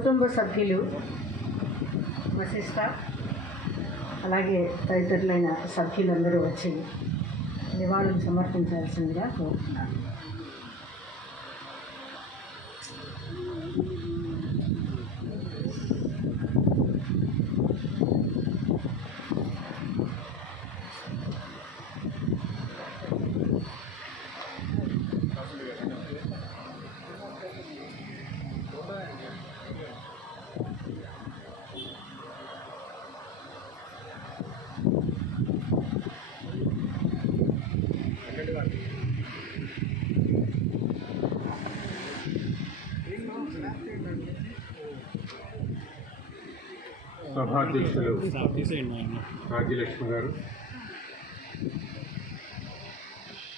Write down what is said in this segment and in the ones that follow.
కుటుంబ సభ్యులు, మా సిస్టర్, అలాగే తదితరులైన సభ్యులందరూ వచ్చి నివాళులు సమర్పించాల్సిందిగా కోరుతున్నాను. సభాధ్యక్షులు రాజ్యలక్ష్మి గారు,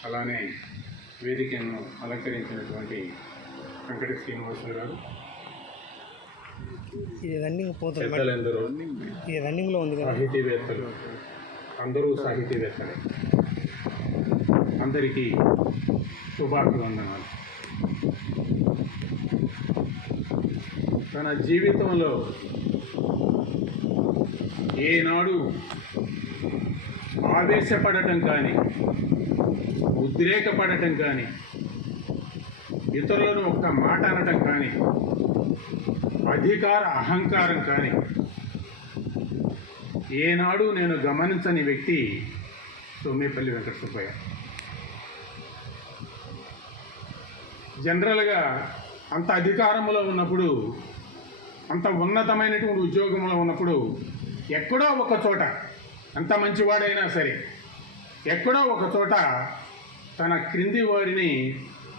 అలానే వేదికను అలంకరించినటువంటి వెంకట శ్రీనివాసులు గారు, పెద్దలందరూ, సాహితీవేత్తలు, అందరూ సాహితీవేత్తలే, అందరికీ శుభాభివందనాలు. తన జీవితంలో ఏనాడు ఆవేశపడటం కానీ, ఉద్రేకపడటం కానీ, ఇతరులను ఒక్క మాట అనటం కానీ, అధికార అహంకారం కానీ ఏనాడు నేను గమనించని వ్యక్తి సోమేపల్లి వెంకట సుబ్బయ్య. జనరల్గా అంత అధికారంలో ఉన్నప్పుడు, అంత ఉన్నతమైనటువంటి ఉద్యోగంలో ఉన్నప్పుడు ఎక్కడో ఒక చోట, అంత మంచివాడైనా సరే, ఎక్కడో ఒక చోట తన క్రింది వారిని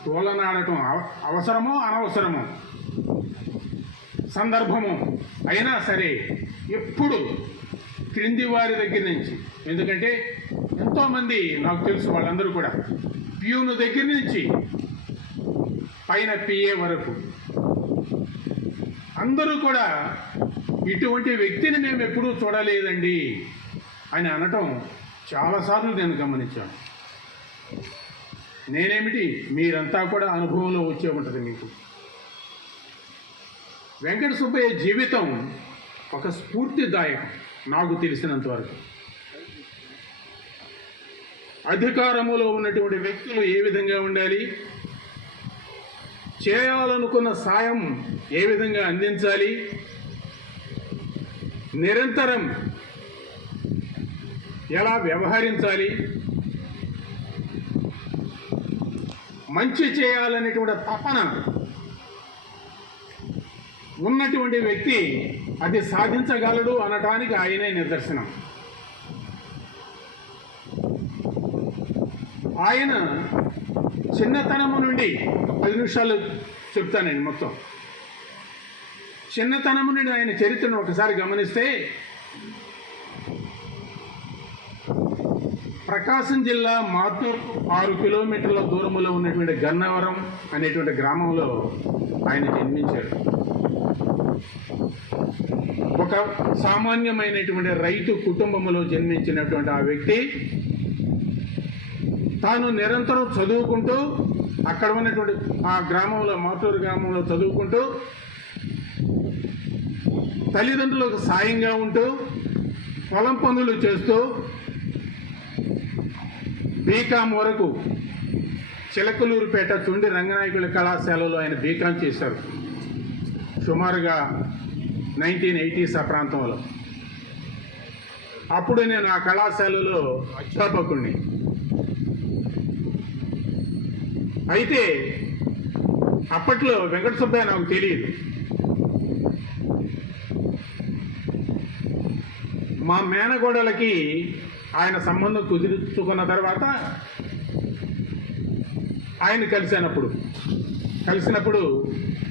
తోలనాడటం అవసరమో అనవసరమో, సందర్భము అయినా సరే, ఎప్పుడు క్రింది వారి దగ్గర నుంచి, ఎందుకంటే ఎంతోమంది నాకు తెలుసు, వాళ్ళందరూ కూడా ప్యూను దగ్గర నుంచి పైన పిఏ వరకు అందరూ కూడా ఇటువంటి వ్యక్తిని మేము ఎప్పుడూ చూడలేదండి అని అనటం చాలాసార్లు నేను గమనించాను. నేనేమిటి, మీరంతా కూడా అనుభవంలో వచ్చే ఉంటుంది మీకు. వెంకట సుబ్బయ్య జీవితం ఒక స్ఫూర్తిదాయకం నాకు తెలిసినంత వరకు. అధికారములో ఉన్నటువంటి వ్యక్తులు ఏ విధంగా ఉండాలి, చేయాలనుకున్న సాయం ఏ విధంగా అందించాలి, నిరంతరం ఎలా వ్యవహరించాలి, మంచి చేయాలనేటువంటి తపన ఉన్నటువంటి వ్యక్తి అది సాధించగలడు అనటానికి ఆయనే నిదర్శనం. ఆయన చిన్నతనము నుండి 10 నిమిషాలు చెప్తానండి మొత్తం. చిన్నతనము నుండి ఆయన చరిత్రను ఒకసారి గమనిస్తే, ప్రకాశం జిల్లా మాతూర్ 6 కిలోమీటర్ల దూరంలో ఉన్నటువంటి గన్నవరం అనేటువంటి గ్రామంలో ఆయన జన్మించారు. ఒక సామాన్యమైనటువంటి రైతు కుటుంబంలో జన్మించినటువంటి ఆ వ్యక్తి తాను నిరంతరం చదువుకుంటూ, అక్కడ ఉన్నటువంటి ఆ గ్రామంలో, మాతూరు గ్రామంలో చదువుకుంటూ, తల్లిదండ్రులకు సాయంగా ఉంటూ, పొలం పనులు చేస్తూ, బీకాం వరకు చిలకలూరుపేట చుండి రంగనాయకుల కళాశాలలో ఆయన బీకాం చేశారు. సుమారుగా 1980s ఆ ప్రాంతంలో. అప్పుడు నేను ఆ కళాశాలలో అధ్యాపకుడిని. అయితే అప్పట్లో వెంకట సుబ్బయ్య నాకు తెలియదు. మా మేనగోడలకి ఆయన సంబంధం కుదుర్చుకున్న తర్వాత ఆయన కలిసినప్పుడు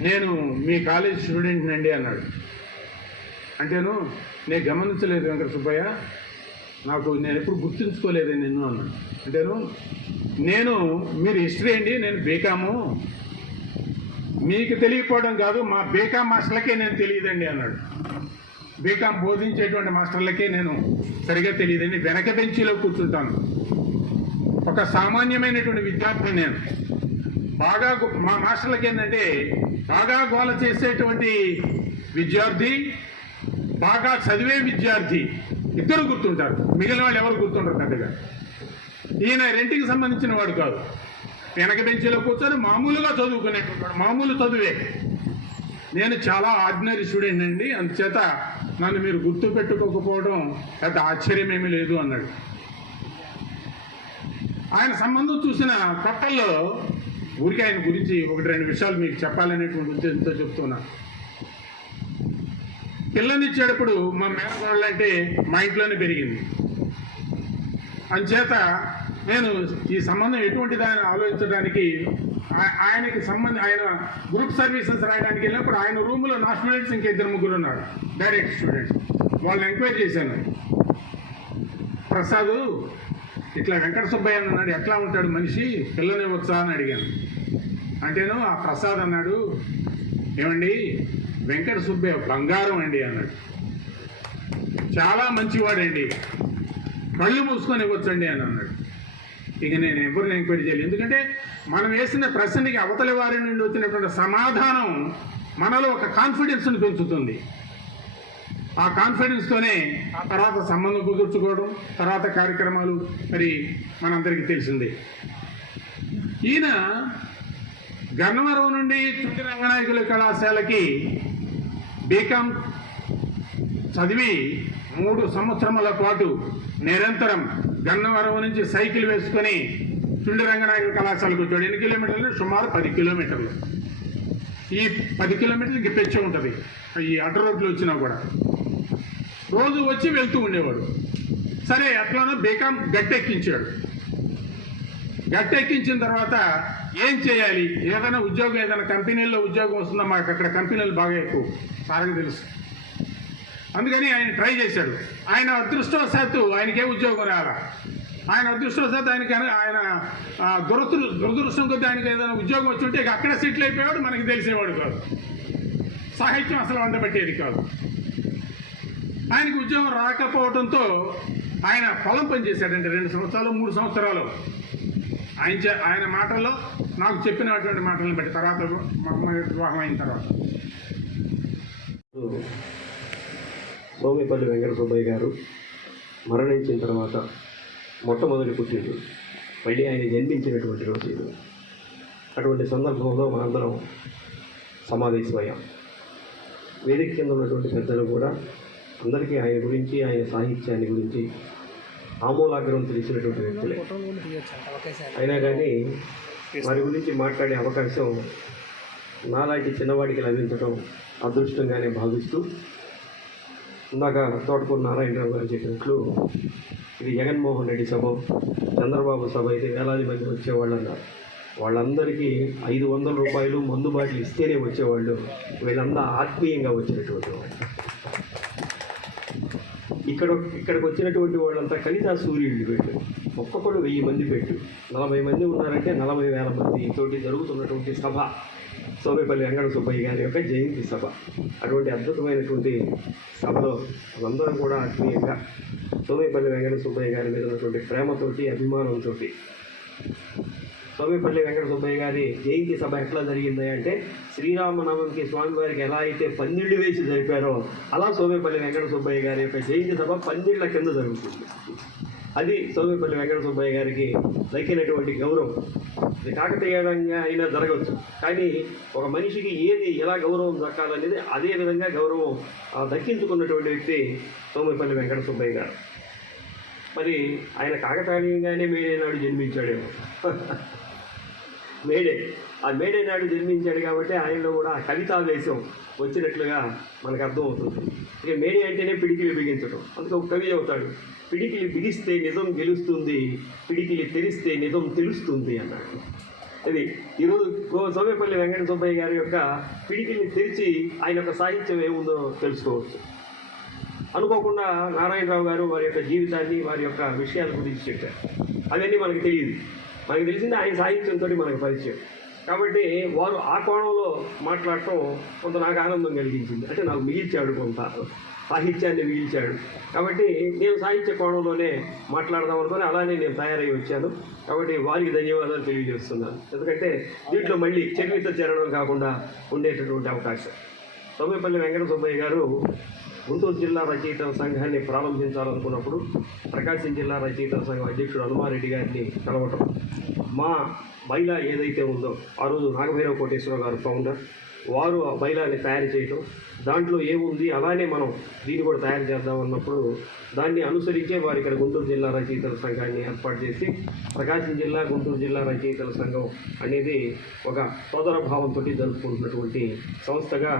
నేను మీ కాలేజ్ స్టూడెంట్ నండి అన్నాడు. అంటేను నేను గమనించలేదు వెంకట సుబ్బయ్య, నేను ఎప్పుడు గుర్తుంచుకోలేదు నిన్ను అన్నాడు. అంటేను మీరు హిస్టరీ అండి, నేను బీకాము, మీకు తెలియకపోవడం కాదు, మా బీకాం మాస్టర్లకే నేను తెలియదండి అన్నాడు. బీకాం బోధించేటువంటి మాస్టర్లకే నేను సరిగా తెలియదండి, వెనక బెంచీలో కూర్చుంటాను, ఒక సామాన్యమైనటువంటి విద్యార్థిని నేను. బాగా మా మాస్టర్లకి ఏంటంటే బాగా గోల చేసేటువంటి విద్యార్థి, బాగా చదివే విద్యార్థి ఇద్దరు గుర్తుంటారు, మిగిలిన వాళ్ళు ఎవరు గుర్తుంటారు పెద్దగా. ఈయన రెంటికి సంబంధించిన వాడు కాదు, వెనక బెంచీలో కూర్చొని మామూలుగా చదువుకునేటువంటి మామూలు చదువే. నేను చాలా ఆర్డినరీ స్టూడెంట్ అండి, అందుచేత నన్ను మీరు గుర్తు పెట్టుకోకపోవడం పెద్ద ఆశ్చర్యమేమీ లేదు అన్నాడు. ఆయన సంబంధం చూసిన కొత్తల్లో ఊరికే ఆయన గురించి 1-2 విషయాలు మీకు చెప్పాలనేటువంటి ఉద్దేశంతో చెప్తున్నా. పిల్లనిచ్చేటప్పుడు మా మేనకోడలు అంటే మా ఇంట్లోనే పెరిగింది. అందుచేత నేను ఈ సంబంధం ఎటువంటిది అని ఆలోచించడానికి ఆయనకి ఆయన గ్రూప్ సర్వీసెస్ రాయడానికి వెళ్ళినప్పుడు ఆయన రూమ్లో నా స్టూడెంట్స్ ఇంకా 2-3 ఉన్నారు, డైరెక్ట్ స్టూడెంట్స్. వాళ్ళని ఎంక్వైరీ చేశాను, ప్రసాద్ ఇట్లా వెంకట సుబ్బయ్య అన్నాడు, ఎట్లా ఉంటాడు మనిషి, పిల్లని వచ్చా అని అడిగాను. అంటేను ఆ ప్రసాద్ అన్నాడు, ఏమండి వెంకట సుబ్బయ్య బంగారం అండి అన్నాడు, చాలా మంచివాడండి, కళ్ళు మూసుకొని ఇవ్వచ్చండి అని అన్నాడు. ఇక నేను ఎవరిని ఎంక్వైరీ చేయాలి, ఎందుకంటే మనం వేసిన ప్రశ్నకి అవతలి వారి నుండి వచ్చినటువంటి సమాధానం మనలో ఒక కాన్ఫిడెన్స్ని పెంచుతుంది. ఆ కాన్ఫిడెన్స్తోనే ఆ తర్వాత సంబంధం కుదుర్చుకోవడం, తర్వాత కార్యక్రమాలు మరి మనందరికీ తెలిసిందే. ఈయన గన్నవరం నుండి చుండి రంగనాయకుల కళాశాలకి బీకాం చదివి 3 సంవత్సరముల పాటు నిరంతరం గన్నవరం నుంచి సైకిల్ వేసుకొని చుండి రంగనాయకుల కళాశాలకు వచ్చాడు. 8 కిలోమీటర్లు, సుమారు 10 కిలోమీటర్లు. ఈ 10 కిలోమీటర్లకి పెంచి ఉంటుంది ఈ అడ్డ రోడ్లు వచ్చినా కూడా. రోజు వచ్చి వెళ్తూ ఉండేవాడు. సరే అట్లానో బీకాం గట్టెక్కించాడు. గట్టెక్కించిన తర్వాత ఏం చేయాలి, ఏదైనా ఉద్యోగం, ఏదైనా కంపెనీల్లో ఉద్యోగం వస్తుందా, మాకు అక్కడ కంపెనీలు బాగా ఎక్కువ సార్కి తెలుసు. అందుకని ఆయన ట్రై చేశాడు. ఆయన అదృష్టవశాత్తు ఆయనకే ఉద్యోగం రాలా. ఆయన అదృష్టవశాత్తు ఆయన దురదృష్టం కొద్దీ ఆయనకి ఏదైనా ఉద్యోగం వచ్చి ఉంటే అక్కడ సెటిల్ అయిపోయాడు, మనకి తెలిసేవాడు కాదు. సాహిత్యం అసలు వందబట్టేది కాదు. ఆయనకి ఉద్యోగం రాకపోవడంతో ఆయన పొలం పని చేశాడంటే 2 సంవత్సరాలు 3 సంవత్సరాలు. ఆయన మాటల్లో నాకు చెప్పినటువంటి మాటలను బట్టి తర్వాత వివాహం అయిన తర్వాత సోమేపల్లి వెంకట సుబ్బయ్య గారు మరణించిన తర్వాత మొట్టమొదటి పుట్టినరోజు, మళ్ళీ ఆయన జన్మించినటువంటి రోజు ఇది. అటువంటి సందర్భంలో మనందరం సమావేశమయ్యాం. వేదిక కింద ఉన్నటువంటి పెద్దలు కూడా అందరికీ ఆయన గురించి, ఆయన సాహిత్యాన్ని గురించి ఆమూలాగ్రం తెలిసినటువంటి వ్యక్తులే. అయినా కానీ వారి గురించి మాట్లాడే అవకాశం నాలాంటి చిన్నవాడికి లభించడం అదృష్టంగానే భావిస్తూ, ఇందాక తోటకూరు నారాయణరావు గారు చెప్పినట్లు ఇది జగన్మోహన్ రెడ్డి సభ, చంద్రబాబు సభ అయితే వేలాది మంది వచ్చేవాళ్ళు అన్నారు. వాళ్ళందరికీ 500 రూపాయలు మందు బాటిల్ ఇస్తేనే వచ్చేవాళ్ళు. వీళ్ళంతా ఆత్మీయంగా వచ్చినటువంటి వాళ్ళు. ఇక్కడికి వచ్చినటువంటి వాళ్ళంతా కవితా సూర్యుళ్ళు పెట్టు, ఒక్కొక్కడు 1000 మంది పెట్టు, 40 మంది ఉన్నారంటే 40,000 మంది తోటి జరుగుతున్నటువంటి సభ సోమేపల్లి వెంకట సుబ్బయ్య గారి యొక్క జయంతి సభ. అటువంటి అద్భుతమైనటువంటి సభలో అందరం కూడా ఆత్మీయంగా సోమేపల్లి వెంకట సుబ్బయ్య గారి మీద ఉన్నటువంటి ప్రేమతోటి, అభిమానంతో సోమేపల్లి వెంకట సుబ్బయ్య గారి జయంతి సభ ఎట్లా జరిగింది అంటే, శ్రీరామనవమికి స్వామివారికి ఎలా అయితే పందిళ్ళు వేసి జరిపారో అలా సోమేపల్లి వెంకట సుబ్బయ్య గారి యొక్క జయంతి సభ పందిళ్ళ కింద జరుగుతుంది. అది సోమేపల్లి వెంకట సుబ్బయ్య గారికి దక్కినటువంటి గౌరవం. ఇది కాకతీయంగా అయినా జరగవచ్చు, కానీ ఒక మనిషికి ఏది ఎలా గౌరవం దక్కాలనేది అదే విధంగా గౌరవం దక్కించుకున్నటువంటి వ్యక్తి సోమేపల్లి వెంకట సుబ్బయ్య గారు. మరి ఆయన కాకతాళీయంగానే మేడే నాడు జన్మించాడేమో. ఆ మేడే నాడు జన్మించాడు కాబట్టి ఆయనలో కూడా కవితావేశం వచ్చినట్లుగా మనకు అర్థమవుతుంది. ఇక మేడే అంటేనే పిడికిలి బిగించడం. అందుకే ఒక కవి అవుతాడు, పిడికిలి బిగిస్తే నిజం గెలుస్తుంది, పిడికిలి తెరిస్తే నిజం తెలుస్తుంది అన్నాడు. అది ఈరోజు సోమేపల్లి వెంకట సుబ్బయ్య గారి యొక్క పిడికిల్ని తెరిచి ఆయన యొక్క సాహిత్యం ఏముందో తెలుసుకోవచ్చు. అనుకోకుండా నారాయణరావు గారు వారి యొక్క జీవితాన్ని, వారి యొక్క విషయాల గురించి చెప్పారు. అవన్నీ మనకు తెలియదు. మనకు తెలిసింది ఆయన సాహిత్యంతో మనకు పరిచయం. కాబట్టి వారు ఆ కోణంలో మాట్లాడటం కొంత నాకు ఆనందం కలిగించింది. అంటే నాకు మిగిల్చాడు, కొంత సాహిత్యాన్ని మిగిల్చాడు. కాబట్టి నేను సాహిత్య కోణంలోనే మాట్లాడదాం అనుకుని అలానే నేను తయారై వచ్చాను. కాబట్టి వారికి ధన్యవాదాలు తెలియజేస్తున్నాను. ఎందుకంటే దీంట్లో మళ్ళీ చరిత్ర చేరడం కాకుండా ఉండేటటువంటి అవకాశం. సోమేపల్లి వెంకట సుబ్బయ్య గారు గుంటూరు జిల్లా రచయితల సంఘాన్ని ప్రారంభించాలనుకున్నప్పుడు ప్రకాశం జిల్లా రచయితల సంఘం అధ్యక్షుడు హనుమారెడ్డి గారిని కలవటం, మా బైలా ఏదైతే ఉందో ఆ రోజు నాగభైరవ కోటేశ్వరరావు గారు ఫౌండర్, వారు ఆ బైలాని తయారు చేయటం, దాంట్లో ఏముంది అలానే మనం దీన్ని కూడా తయారు చేద్దాం అన్నప్పుడు దాన్ని అనుసరించే వారు ఇక్కడ గుంటూరు జిల్లా రచయితల సంఘాన్ని ఏర్పాటు చేసి ప్రకాశం జిల్లా గుంటూరు జిల్లా రచయితల సంఘం అనేది ఒక సోదర భావంతో జరుపుకుంటున్నటువంటి సంస్థగా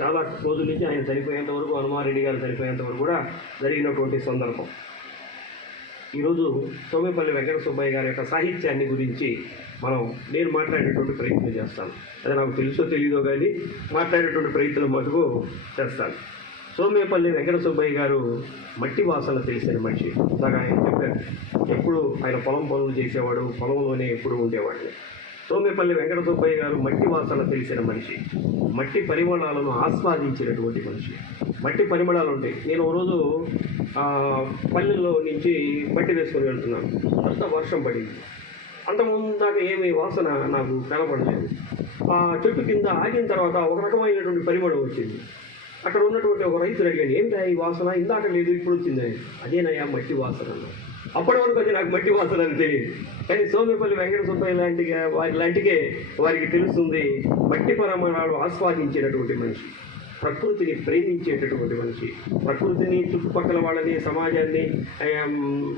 చాలా రోజుల నుంచి ఆయన చనిపోయేంత వరకు, హనుమారెడ్డి గారు చనిపోయేంత వరకు కూడా జరిగినటువంటి సందర్భం. ఈరోజు సోమేపల్లి వెంకట సుబ్బయ్య గారి యొక్క సాహిత్యాన్ని గురించి నేను మాట్లాడేటువంటి ప్రయత్నం చేస్తాను. అది నాకు తెలుసో తెలియదో కానీ మాట్లాడేటువంటి ప్రయత్నం మటుకు చేస్తాను. సోమేపల్లి వెంకట సుబ్బయ్య గారు మట్టి వాసన తెలిసిన మనిషి. ఇందాక ఆయన చెప్పారు, ఎప్పుడు ఆయన పొలం పనులు చేసేవాడు, పొలంలోనే ఎప్పుడు ఉండేవాడిని. సోమేపల్లి వెంకట సుబ్బయ్య గారు మట్టి వాసన తెలిసిన మనిషి, మట్టి పరిమళాలను ఆస్వాదించినటువంటి మనిషి. మట్టి పరిమళాలు ఉంటాయి. నేను ఓ రోజు పల్లెల్లో నుంచి మట్టి వేసుకొని వెళ్తున్నాను. అంత వర్షం పడింది. అంతకుముందు దాకా ఏమి వాసన నాకు కనపడలేదు. ఆ చెట్టు కింద ఆగిన తర్వాత ఒక రకమైనటువంటి పరిమళం వచ్చింది. అక్కడ ఉన్నటువంటి ఒక రైతులు అడిగాను, ఏమిటా ఈ వాసన, ఇందాక లేదు ఇప్పుడు వచ్చిందని. అదేనయ్యా మట్టి వాసన అన్నారు. అప్పటి వరకు అది నాకు మట్టి వాసన అని తెలియదు. కానీ సోమేపల్లి వెంకట సుబ్బయ్య లాంటికే వారికి తెలుస్తుంది మట్టి పరిమళాలు ఆస్వాదించినటువంటి మనిషి, ప్రకృతిని ప్రేమించేటటువంటి మనిషి. ప్రకృతిని, చుట్టుపక్కల వాళ్ళని, సమాజాన్ని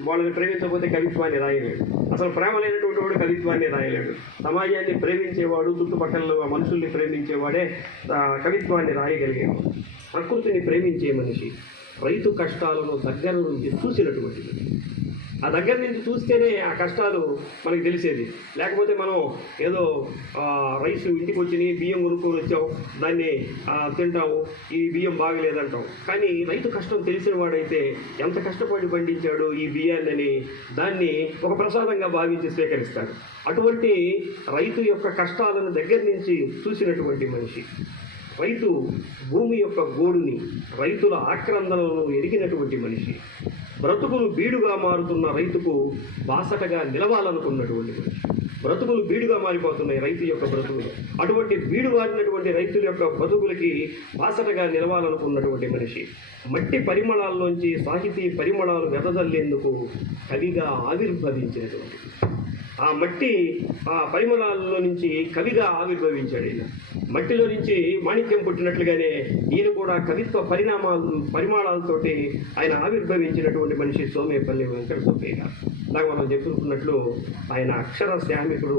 వాళ్ళని ప్రేమించకపోతే కవిత్వాన్ని రాయలేడు. అసలు ప్రేమ లేనటువంటి వాడు కవిత్వాన్ని రాయలేడు. సమాజాన్ని ప్రేమించేవాడు, చుట్టుపక్కల మనుషుల్ని ప్రేమించేవాడే కవిత్వాన్ని రాయగలిగేవాడు. ప్రకృతిని ప్రేమించే మనిషి, రైతు కష్టాలను దగ్గర నుంచి చూసినటువంటి, ఆ దగ్గర నుంచి చూస్తేనే ఆ కష్టాలు మనకి తెలిసేది. లేకపోతే మనం ఏదో రైస్ ఇంటికి వచ్చి బియ్యం కొనుక్కొని వచ్చాం, దాన్ని తింటాము, ఈ బియ్యం బాగలేదంటాం. కానీ రైతు కష్టం తెలిసిన వాడైతే ఎంత కష్టపడి పండించాడు ఈ బియ్యాన్ని, దాన్ని ఒక ప్రసాదంగా భావించి స్వీకరిస్తాడు. అటువంటి రైతు యొక్క కష్టాలను దగ్గర నుంచి చూసినటువంటి మనిషి, రైతు భూమి యొక్క గోడుని, రైతుల ఆక్రందనలను ఎరిగినటువంటి మనిషి, బ్రతుకులు బీడుగా మారుతున్న రైతుకు బాసటగా నిలవాలనుకున్నటువంటి మనిషి. బ్రతుకులు బీడుగా మారిపోతున్నాయి రైతు యొక్క బ్రతుకులు. అటువంటి బీడు మారినటువంటి రైతుల యొక్క బ్రతుకులకి బాసటగా నిలవాలనుకున్నటువంటి మనిషి. మట్టి పరిమళాల్లోంచి సాహితీ పరిమళాలు వెదజల్లేందుకు కవిగా ఆవిర్భవించినటువంటి, ఆ మట్టి ఆ పరిమళాల్లో నుంచి కవిగా ఆవిర్భవించాడు ఈయన. మట్టిలో నుంచి మాణిక్యం పుట్టినట్లుగానే ఈయన కూడా కవిత్వ పరిమాణాలతోటి ఆయన ఆవిర్భవించినటువంటి మనిషి సోమేపల్లి వెంకట సుబ్బయ్య గారు. నాకు మనం చెప్పుకున్నట్లు ఆయన అక్షర శ్రామికుడు,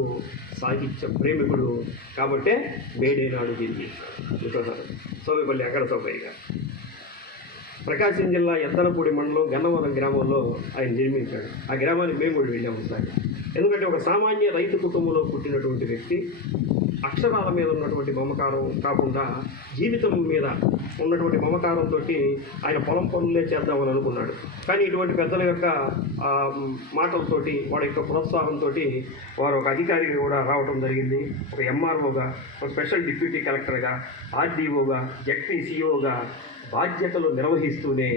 సాహిత్య ప్రేమికుడు. కాబట్టే మేడేనాడు జన్మించాడు సోమేపల్లి వెంకట సుబ్బయ్య గారు. ప్రకాశం జిల్లా ఎద్దనపూడి మండలం గన్నవరం గ్రామంలో ఆయన జన్మించాడు. ఆ గ్రామానికి మేము కూడా వెళ్ళాము సార్. ఎందుకంటే ఒక సామాన్య రైతు కుటుంబంలో పుట్టినటువంటి వ్యక్తి అక్షరాల మీద ఉన్నటువంటి మమకారం కాకుండా జీవితం మీద ఉన్నటువంటి మమకారంతో ఆయన పొలం పనులే చేద్దామని అనుకున్నాడు. కానీ ఇటువంటి పెద్దల యొక్క మాటలతోటి, వాడి యొక్క ప్రోత్సాహంతో వారు ఒక అధికారిగా కూడా రావడం జరిగింది. ఒక ఎంఆర్ఓగా, ఒక స్పెషల్ డిప్యూటీ కలెక్టర్గా, ఆర్డీఓగా, జెడ్పీసీఓగా బాధ్యతలు నిర్వహిస్తూనే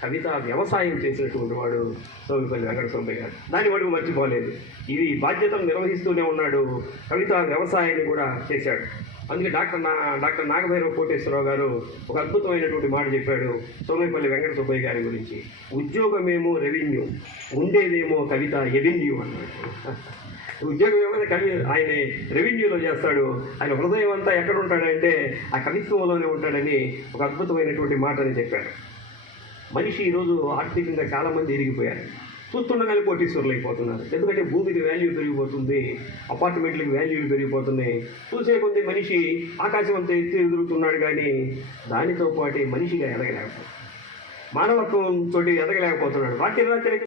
కవితా వ్యవసాయం చేసినటువంటి వాడు సోమేపల్లి వెంకట సుబ్బయ్య గారు. దాన్ని మటుకు మర్చిపోలేదు. ఇది బాధ్యతలు నిర్వహిస్తూనే ఉన్నాడు, కవితా వ్యవసాయాన్ని కూడా చేశాడు. అందుకే డాక్టర్ నాగభైరవ కోటేశ్వరరావు గారు ఒక అద్భుతమైనటువంటి మాట చెప్పాడు సోమేపల్లి వెంకట సుబ్బయ్య గారి గురించి. ఉద్యోగమేమో రెవెన్యూ, ఉండేదేమో కవిత ఎవెన్యూ అన్నాడు. ఉద్యోగం ఏమైనా ఆయన రెవెన్యూలో చేస్తాడు, ఆయన హృదయం అంతా ఎక్కడ ఉంటాడంటే ఆ కవిత్వంలోనే ఉంటాడని ఒక అద్భుతమైనటువంటి మాటని చెప్పాడు. మనిషి ఈరోజు ఆర్థికంగా చాలామంది ఎరిగిపోయారు. చూస్తుండగానే కోటీశ్వరులు అయిపోతున్నారు. ఎందుకంటే భూమికి వాల్యూ పెరిగిపోతుంది, అపార్ట్మెంట్లకు వాల్యూలు పెరిగిపోతున్నాయి. చూసే కొద్ది మనిషి ఆకాశం అంతా ఎదుగుతున్నాడు, కానీ దానితో పాటు మనిషిగా ఎదగలేకపోతున్నాడు, మానవత్వంతో ఎదగలేకపోతున్నాడు. రాత్రి